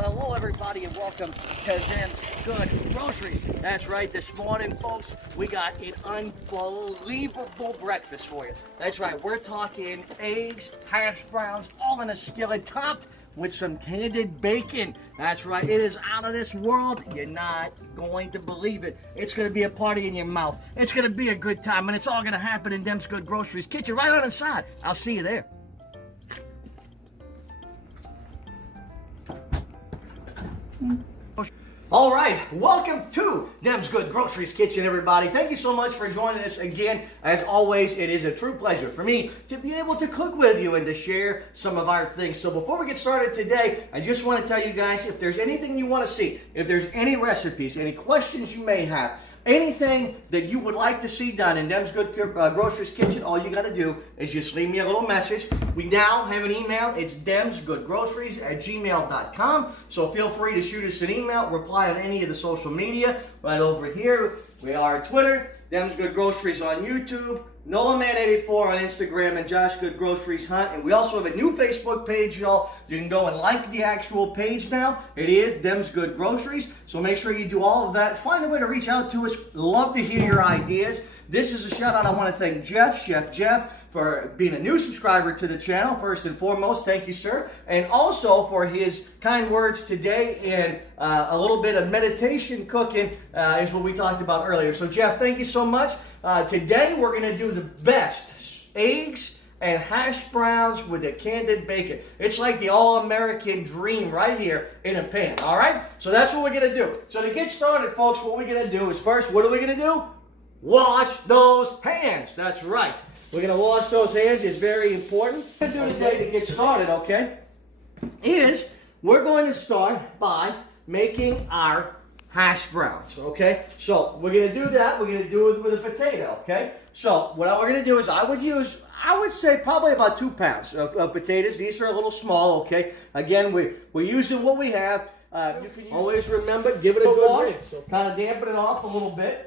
hello everybody, and welcome to Them's Good Groceries. That's right, this morning, folks, we got an unbelievable breakfast for you. That's right, we're talking eggs, hash browns, all in a skillet, topped with some candied bacon. That's right, it is out of this world. You're not going to believe it. It's going to be a party in your mouth. It's going to be a good time, and it's all going to happen in Them's Good Groceries kitchen right on inside. I'll see you there. All right, welcome to Them's Good Groceries Kitchen, everybody. Thank you so much for joining us again. As always, it is a true pleasure for me to be able to cook with you and to share some of our things. So before we get started today, I just want to tell you guys, if there's anything you want to see, if there's any recipes, any questions you may have, anything that you would like to see done in Them's Good Groceries Kitchen, all you got to do is just leave me a little message. We now have an email. It's themsgoodgroceries@gmail.com. So feel free to shoot us an email, reply on any of the social media right over here. We are on Twitter, Them's Good Groceries on YouTube, NolaMan84 on Instagram, and Josh Good Groceries Hunt. And we also have a new Facebook page, y'all. You can go and like the actual page now. It is Them's Good Groceries. So make sure you do all of that. Find a way to reach out to us. Love to hear your ideas. This is a shout out. I want to thank Chef Jeff, for being a new subscriber to the channel. First and foremost, thank you, sir. And also for his kind words today, and a little bit of meditation cooking is what we talked about earlier. So Jeff, thank you so much. Today we're going to do the best eggs and hash browns with a candied bacon. It's like the all-American dream right here in a pan, all right? So that's what we're going to do. So to get started, folks, what we're going to do is first, what are we going to do? Wash those hands. That's right. We're going to wash those hands. It's very important. What we're going to do today to get started, okay, is we're going to start by making our hash browns, okay? So we're going to do that. We're going to do it with a potato, okay? So what we're going to do is I would say probably about 2 pounds of potatoes. These are a little small, okay? Again, we're using what we have. You can always remember, give it a good wash. Kind of dampen it off a little bit.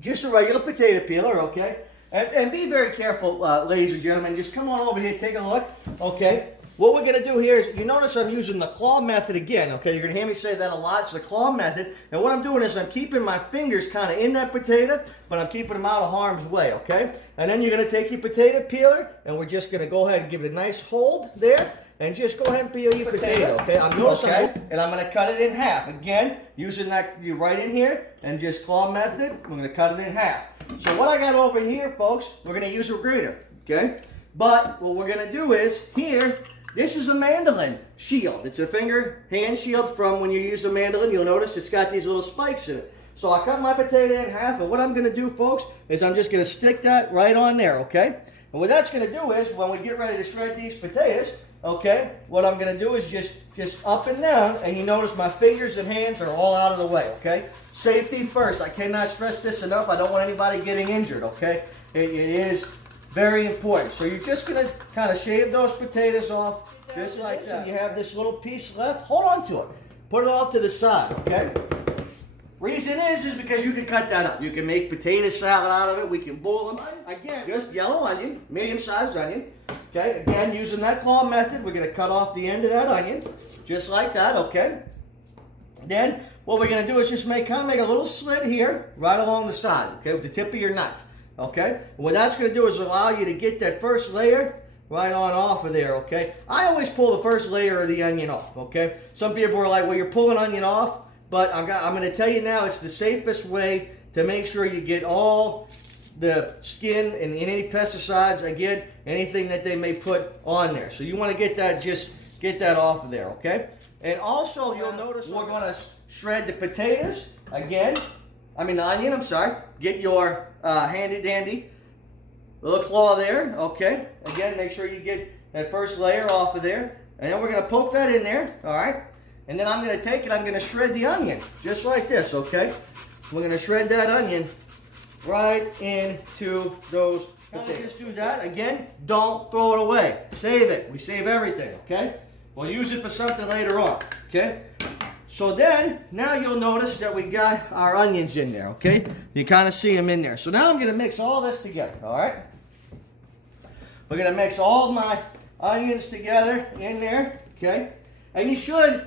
Just a regular potato peeler, okay? And be very careful, ladies and gentlemen. Just come on over here, take a look, okay? What we're going to do here is, you notice I'm using the claw method again, okay? You're going to hear me say that a lot. It's the claw method. And what I'm doing is I'm keeping my fingers kind of in that potato, but I'm keeping them out of harm's way, okay? And then you're going to take your potato peeler, and we're just going to go ahead and give it a nice hold there. And just go ahead and peel your potato, okay? And I'm going to cut it in half. Again, using that, you right in here, and just claw method, we're going to cut it in half. So what I got over here, folks, we're going to use a grater, okay? But what we're going to do is, here, this is a mandolin shield. It's a hand shield from when you use a mandolin. You'll notice it's got these little spikes in it. So I cut my potato in half, and what I'm going to do, folks, is I'm just going to stick that right on there, okay? And what that's going to do is, when we get ready to shred these potatoes, okay, what I'm going to do is just up and down, and you notice my fingers and hands are all out of the way, okay? Safety first. I cannot stress this enough. I don't want anybody getting injured, okay? It is very important. So you're just going to kind of shave those potatoes off, just like that. And you have this little piece left. Hold on to it. Put it off to the side, okay? Reason is because you can cut that up. You can make potato salad out of it. We can boil them. Again, just yellow onion, medium-sized onion. Okay, again, using that claw method, we're going to cut off the end of that onion, just like that, okay? Then, what we're going to do is just make a little slit here, right along the side, okay, with the tip of your knife, okay? And what that's going to do is allow you to get that first layer right on off of there, okay? I always pull the first layer of the onion off, okay? Some people are like, well, you're pulling onion off, but I'm going to tell you now, it's the safest way to make sure you get all the skin and any pesticides, again, anything that they may put on there. So you want to get that off of there, okay? And also, you'll notice we're going to shred the potatoes, the onion, I'm sorry. Get your handy dandy little claw there, okay? Again, make sure you get that first layer off of there. And then we're going to poke that in there, all right? And then I'm going to take it, I'm going to shred the onion, just like this, okay? We're going to shred that onion right into those potatoes. Just do that. Again, don't throw it away. Save it. We save everything, okay? We'll use it for something later on, okay? So then, now you'll notice that we got our onions in there, okay? You kind of see them in there. So now I'm going to mix all this together, all right? We're going to mix all my onions together in there, okay? And you should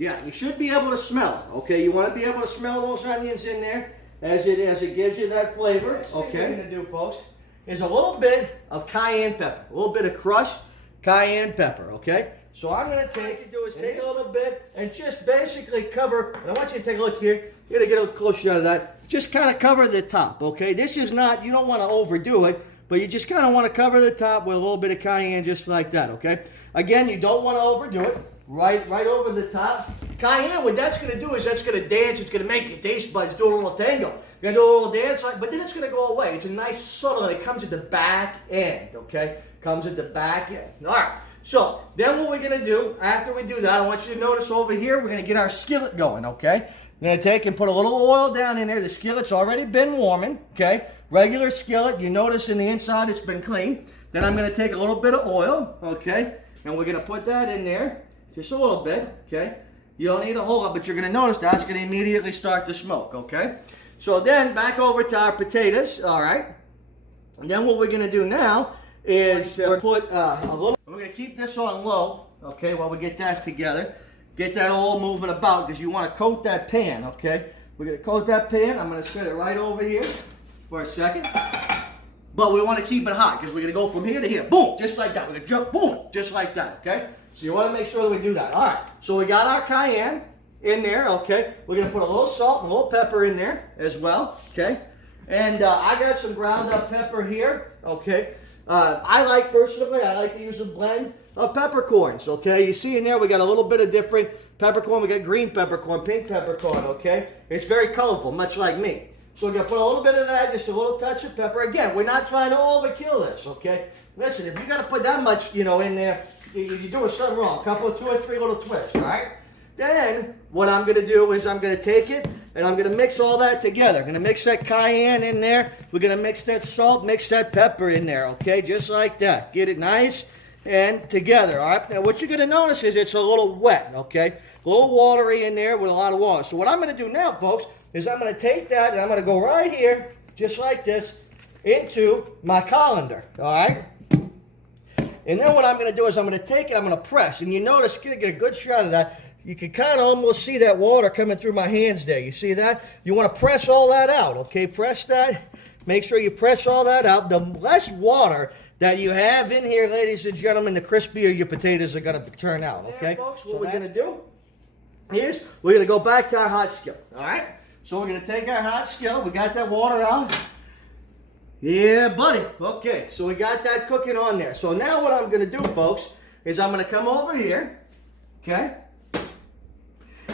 Yeah, you should be able to smell it, okay? You want to be able to smell those onions in there as it gives you that flavor, okay? What we're going to do, folks, is a little bit of cayenne pepper, a little bit of crushed cayenne pepper, okay? So I'm going to take a little bit and just basically cover, and I want you to take a look here. You're going to get a little closer out of that. Just kind of cover the top, okay? This is not, you don't want to overdo it, but you just kind of want to cover the top with a little bit of cayenne just like that, okay? Again, you don't want to overdo it. Right over the top. Cayenne, what that's going to do is that's going to dance. It's going to make your taste buds do a little tango. You're going to do a little dance, but then it's going to go away. It's a nice subtle, and it comes at the back end, okay? Comes at the back end. All right. So then what we're going to do, after we do that, I want you to notice over here, we're going to get our skillet going, okay? We're going to take and put a little oil down in there. The skillet's already been warming, okay? Regular skillet. You notice in the inside it's been clean. Then I'm going to take a little bit of oil, okay? And we're going to put that in there. Just a little bit, okay? You don't need a whole lot, but you're going to notice that's going to immediately start to smoke, okay? So then back over to our potatoes, all right? And then what we're going to do now is put a little, we're going to keep this on low, okay, while we get that together. Get that all moving about because you want to coat that pan, okay? We're going to coat that pan. I'm going to set it right over here for a second. But we want to keep it hot because we're going to go from here to here. Boom, just like that. We're going to jump, boom, just like that, okay? So you want to make sure that we do that. All right, so we got our cayenne in there, okay? We're going to put a little salt and a little pepper in there as well, okay? And I got some ground up pepper here, okay? Personally, I like to use a blend of peppercorns, okay? You see in there, we got a little bit of different peppercorn. We got green peppercorn, pink peppercorn, okay? It's very colorful, much like me. So we're going to put a little bit of that, just a little touch of pepper. Again, we're not trying to overkill this, okay? Listen, if you got to put that much, in there, you're doing something wrong. A couple of 2 or 3 little twists, all right? Then what I'm going to do is I'm going to take it and I'm going to mix all that together. I'm going to mix that cayenne in there. We're going to mix that salt, mix that pepper in there, okay? Just like that. Get it nice and together, all right? Now what you're going to notice is it's a little wet, okay? A little watery in there with a lot of water. So what I'm going to do now, folks, is I'm going to take that and I'm going to go right here, just like this, into my colander, all right? And then what I'm going to do is I'm going to take it, I'm going to press. And you notice, get a good shot of that. You can kind of almost see that water coming through my hands there. You see that? You want to press all that out, okay? Press that. Make sure you press all that out. The less water that you have in here, ladies and gentlemen, the crispier your potatoes are going to turn out, okay? Yeah, folks, what we're going to do is we're going to go back to our hot skillet, all right? So we're going to take our hot skillet. We got that water out. Yeah, buddy. Okay, so we got that cooking on there. So now what I'm going to do, folks, is I'm going to come over here, okay?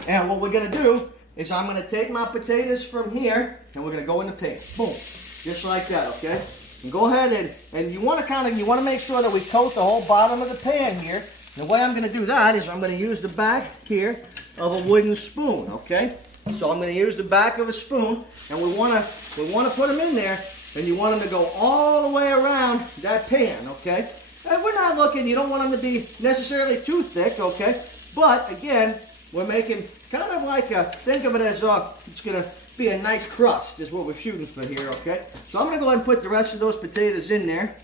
And what we're going to do is I'm going to take my potatoes from here, and we're going to go in the pan. Boom. Just like that, okay? And go ahead and you want to make sure that we coat the whole bottom of the pan here. And the way I'm going to do that is I'm going to use the back here of a wooden spoon, okay? So I'm going to use the back of a spoon, and we want to put them in there. And you want them to go all the way around that pan, okay? And we're not looking, you don't want them to be necessarily too thick, okay? But, again, we're making kind of like think of it as it's going to be a nice crust is what we're shooting for here, okay? So I'm going to go ahead and put the rest of those potatoes in there,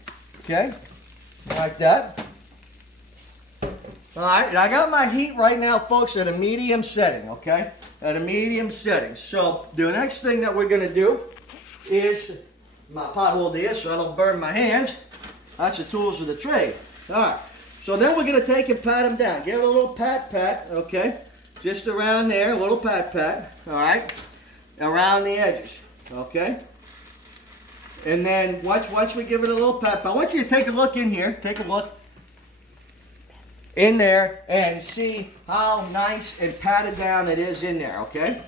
okay? Like that. All right, and I got my heat right now, folks, at a medium setting, okay? At a medium setting. So the next thing that we're going to do is my pothole there so I don't burn my hands. That's the tools of the trade. All right. So then we're going to take and pat them down. Give it a little pat, okay? Just around there, a little pat, all right? Around the edges, okay? And then once we give it a little pat, I want you to take a look in here. Take a look in there and see how nice and patted down it is in there, okay?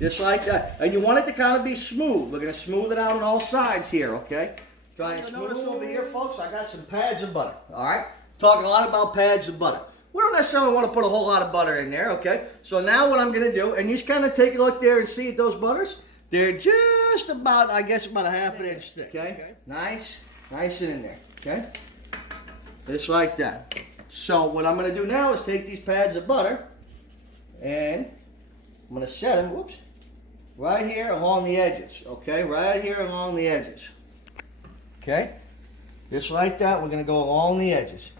Just like that. And you want it to kind of be smooth. We're going to smooth it out on all sides here, okay? Try and notice over here, folks, I got some pads of butter, all right? Talking a lot about pads of butter. We don't necessarily want to put a whole lot of butter in there, okay? So now what I'm going to do, and you just kind of take a look there and see those butters. They're just about, I guess, about a half an inch thick, okay? Nice and in there, okay? Just like that. So what I'm going to do now is take these pads of butter, and I'm going to set them, whoops, right here along the edges, okay? Right here along the edges, okay? Just like that, we're going to go along the edges,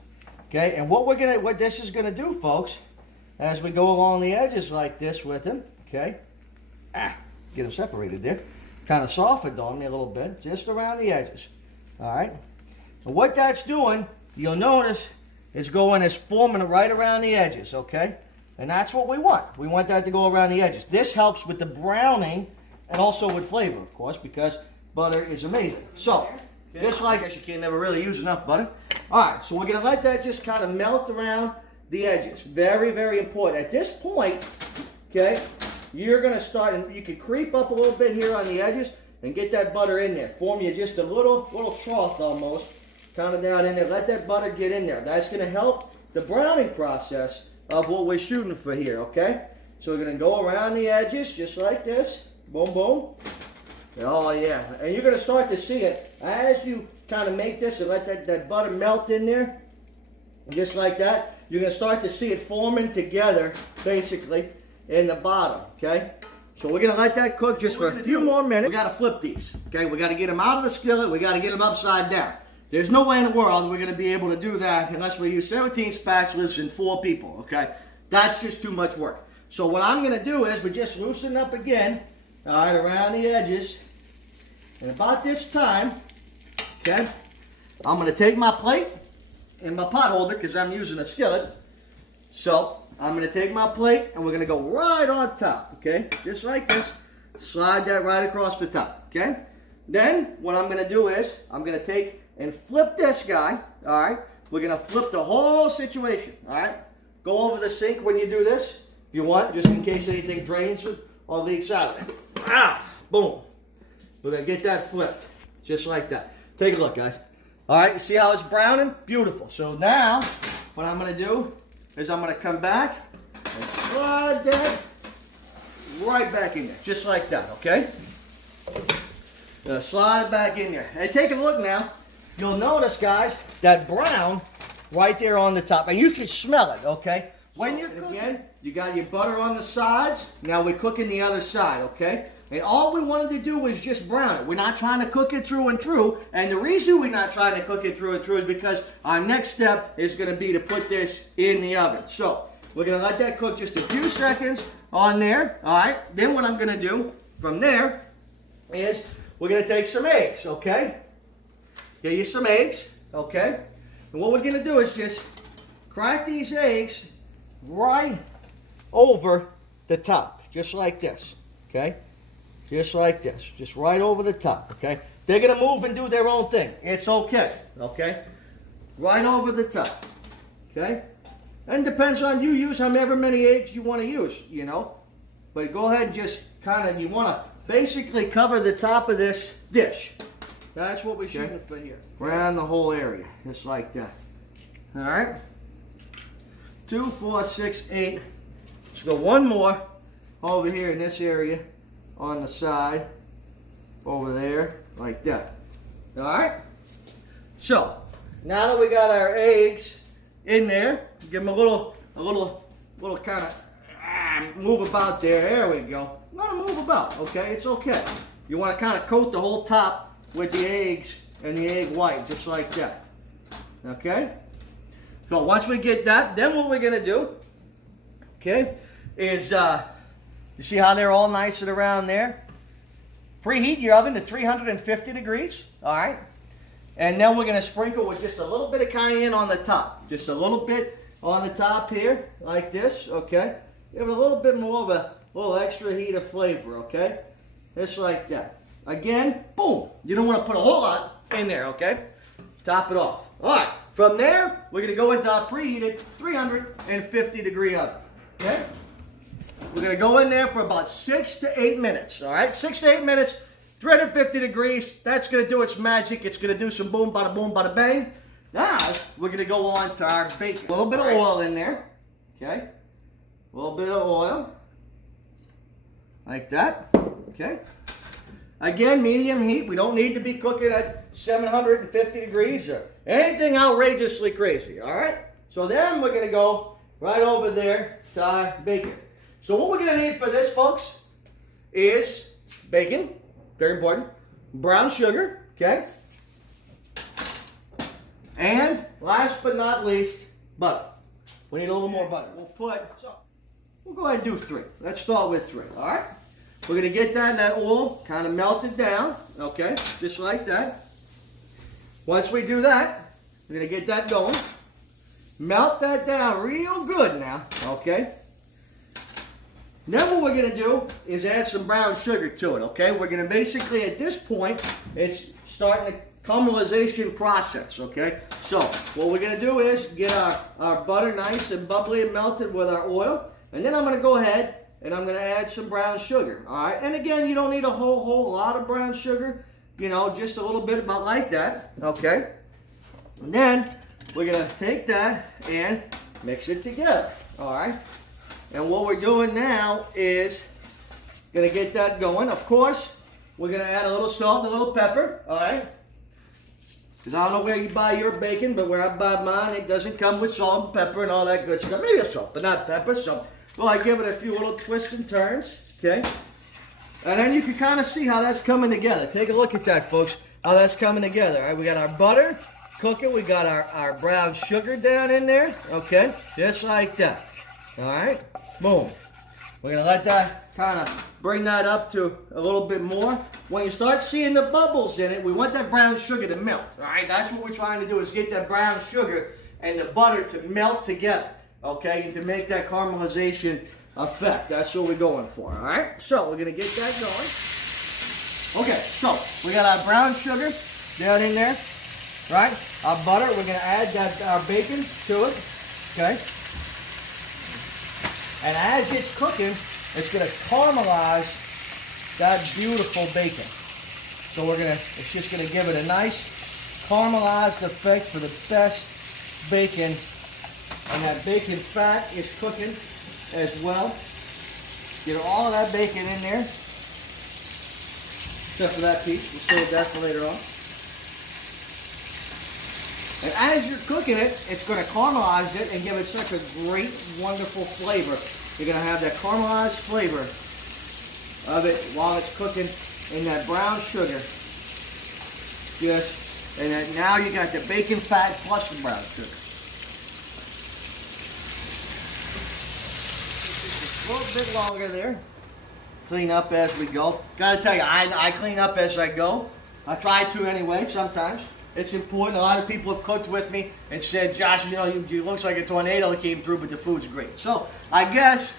okay? And what this is going to do, folks, as we go along the edges like this with him, okay? Get them separated there. Kind of softened on me a little bit, just around the edges. All right? And what that's doing, you'll notice, is forming right around the edges, okay? And that's what we want. We want that to go around the edges. This helps with the browning and also with flavor, of course, because butter is amazing. So, just like I guess you can never really use enough butter. All right, so we're going to let that just kind of melt around the edges. Very, very important. At this point, okay, you're going to start, and you can creep up a little bit here on the edges and get that butter in there. Form you just a little trough almost, kind of down in there. Let that butter get in there. That's going to help the browning process of what we're shooting for here, okay? So we're going to go around the edges just like this. Boom, boom. Oh, yeah. And you're going to start to see it as you kind of make this and let that butter melt in there. Just like that. You're going to start to see it forming together, basically, in the bottom, okay? So we're going to let that cook just for a few more minutes. We got to flip these, okay? We got to get them out of the skillet. We got to get them upside down. There's no way in the world we're going to be able to do that unless we use 17 spatulas and 4 people, okay? That's just too much work. So what I'm going to do is we just loosen up again, all right, around the edges. And about this time, okay, I'm going to take my plate and my pot holder because I'm using a skillet. So I'm going to take my plate and we're going to go right on top, okay? Just like this. Slide that right across the top, okay? Then what I'm going to do is I'm going to take and flip this guy, all right? We're going to flip the whole situation, all right? Go over the sink when you do this, if you want, just in case anything drains or leaks out of it. Boom. We're going to get that flipped, just like that. Take a look, guys. All right, you see how it's browning? Beautiful. So now, what I'm going to do is I'm going to come back and slide that right back in there, just like that, okay? Slide it back in there. And take a look now. You'll notice, guys, that brown right there on the top. And you can smell it, okay? When you're cooking, again, you got your butter on the sides. Now we're cooking the other side, okay? And all we wanted to do was just brown it. We're not trying to cook it through and through. And the reason we're not trying to cook it through and through is because our next step is going to be to put this in the oven. So we're going to let that cook just a few seconds on there, all right? Then what I'm going to do from there is we're going to take some eggs, okay? Get you some eggs, okay? And what we're going to do is just crack these eggs right over the top, just like this, okay? Just like this, just right over the top, okay? They're going to move and do their own thing. It's okay, okay? Right over the top, okay? And depends on you use however many eggs you want to use, you know? But go ahead and just kind of, you want to basically cover the top of this dish. That's what we're shooting for here. Around the whole area, just like that. All right? 2, 4, 6, 8. Let's go one more over here in this area on the side, over there, like that. All right? So, now that we got our eggs in there, give them a little kind of move about there. There we go. I'm gonna move about, okay? It's okay. You want to kind of coat the whole top with the eggs and the egg white, just like that. Okay? So once we get that, then what we're going to do, okay, is, you see how they're all nice and around there? Preheat your oven to 350 degrees, all right? And then we're going to sprinkle with just a little bit of cayenne on the top. Just a little bit on the top here, like this, okay? Give it a little bit more of a little extra heat of flavor, okay? Just like that. Again, boom. You don't want to put a whole lot in there, okay? Top it off. All right. From there, we're going to go into our preheated 350 degree oven, okay? We're going to go in there for about 6 to 8 minutes, all right? 6 to 8 minutes, 350 degrees. That's going to do its magic. It's going to do some boom, bada bang. Now, we're going to go on to our bacon. A little bit of oil in there, okay? A little bit of oil, like that, okay? Again, medium heat. We don't need to be cooking at 750 degrees or anything outrageously crazy, all right? So then we're going to go right over there to our bacon. So what we're going to need for this, folks, is bacon, very important, brown sugar, okay? And last but not least, butter. We need a little more butter. We'll go ahead and do 3. Let's start with 3, all right? We're gonna get that oil kind of melted down, okay? Just like that. Once we do that, we're gonna get that going. Melt that down real good now, okay? Then what we're gonna do is add some brown sugar to it, okay? We're gonna basically, at this point, it's starting the caramelization process, okay? So, what we're gonna do is get our butter nice and bubbly and melted with our oil, and then I'm gonna go ahead and I'm gonna add some brown sugar, all right? And again, you don't need a whole lot of brown sugar, you know, just a little bit about like that, okay? And then, we're gonna take that and mix it together, all right? And what we're doing now is gonna get that going. Of course, we're gonna add a little salt and a little pepper, all right? Because I don't know where you buy your bacon, but where I buy mine, it doesn't come with salt and pepper and all that good stuff. Maybe a salt, but not pepper. So, well, I give it a few little twists and turns, okay? And then you can kind of see how that's coming together. Take a look at that, folks, how that's coming together, all right? We got our butter cooking. We got our brown sugar down in there, okay? Just like that, all right? Boom. We're going to let that kind of bring that up to a little bit more. When you start seeing the bubbles in it, we want that brown sugar to melt. All right, that's what we're trying to do, is get that brown sugar and the butter to melt together, okay, and to make that caramelization effect. That's what we're going for, all right? So we're going to get that going. Okay, so we got our brown sugar down in there, right? Our butter, we're going to add our bacon to it, okay? And as it's cooking, it's going to caramelize that beautiful bacon. So it's just going to give it a nice caramelized effect for the best bacon. And that bacon fat is cooking as well. Get all of that bacon in there. Except for that piece. We'll save that for later on. And as you're cooking it, it's going to caramelize it and give it such a great, wonderful flavor. You're going to have that caramelized flavor of it while it's cooking in that brown sugar. And then now you got the bacon fat plus the brown sugar. A little bit longer there. Clean up as we go. Got to tell you, I clean up as I go. I try to anyway, sometimes. It's important. A lot of people have cooked with me and said, Josh, you know, you looks like a tornado came through, but the food's great. So I guess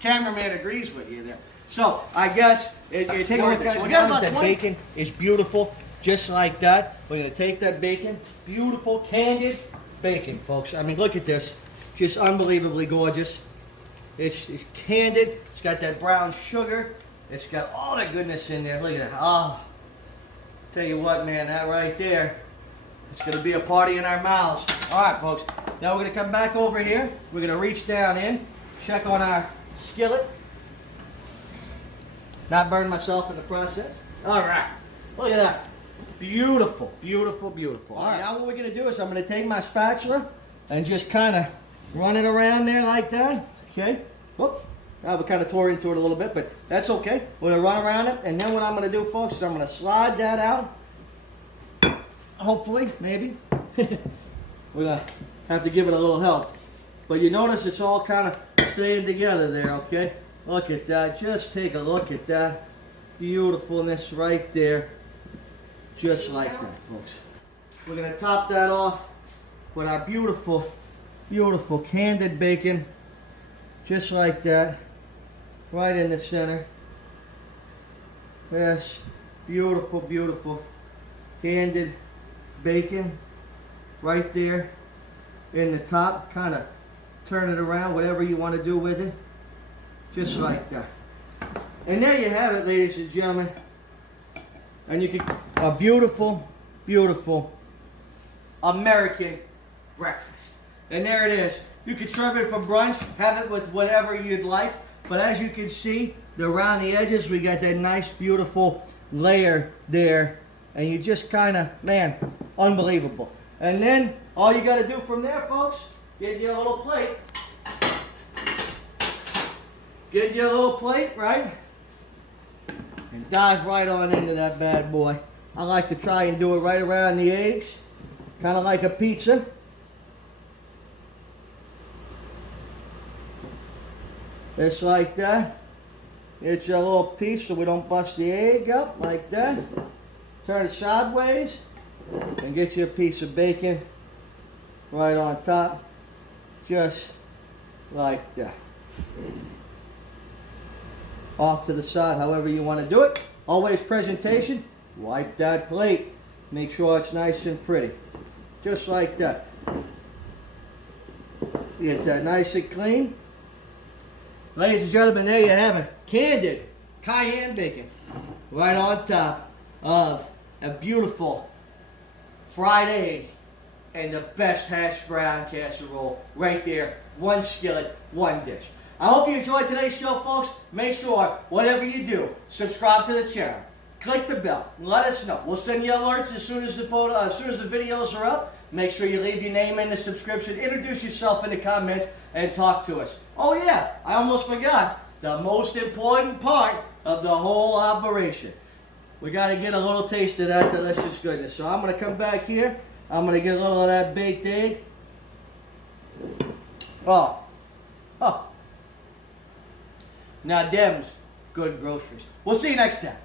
cameraman agrees with you there. So I guess take a look at so that bacon is beautiful, just like that. We're gonna take that bacon, beautiful candied bacon, folks. I mean, look at this, just unbelievably gorgeous. It's candied. It's got that brown sugar. It's got all the goodness in there. Look at that. Oh. Tell you what, man, that right there, it's going to be a party in our mouths. All right, folks. Now we're going to come back over here. We're going to reach down in, check on our skillet. Not burn myself in the process. All right. Look at that. Beautiful, beautiful, beautiful. All right, now what we're going to do is I'm going to take my spatula and just kind of run it around there like that. Okay. Whoop. Now we kind of tore into it a little bit, but that's okay. We're going to run around it, and then what I'm going to do, folks, is I'm going to slide that out. Hopefully, maybe. We're going to have to give it a little help. But you notice it's all kind of staying together there, okay? Look at that. Just take a look at that. Beautifulness right there. Just like that, folks. We're going to top that off with our beautiful, beautiful candied bacon. Just like that. Right in the center. Yes, beautiful, beautiful candied bacon right there in the top. Kind of turn it around, whatever you want to do with it. Just like that. And there you have it, ladies and gentlemen. And you can, a beautiful, beautiful American breakfast. And there it is. You can serve it for brunch, have it with whatever you'd like. But as you can see, around the edges, we got that nice, beautiful layer there. And you just kind of, man, unbelievable. And then all you got to do from there, folks, get you a little plate. Get you a little plate, right? And dive right on into that bad boy. I like to try and do it right around the eggs. Kind of like a pizza. Just like that. Get your little piece so we don't bust the egg up, like that. Turn it sideways and get you a piece of bacon right on top, just like that. Off to the side, however you want to do it. Always presentation, wipe that plate. Make sure it's nice and pretty, just like that. Get that nice and clean. Ladies and gentlemen, there you have it. Candied cayenne bacon right on top of a beautiful fried egg and the best hash brown casserole right there. One skillet, one dish. I hope you enjoyed today's show, folks. Make sure, whatever you do, subscribe to the channel. Click the bell. And let us know. We'll send you alerts as soon as the videos are up. Make sure you leave your name in the subscription. Introduce yourself in the comments and talk to us. Oh yeah, I almost forgot the most important part of the whole operation. We got to get a little taste of that delicious goodness. So I'm going to come back here. I'm going to get a little of that baked egg. Oh. Now them's good groceries. We'll see you next time.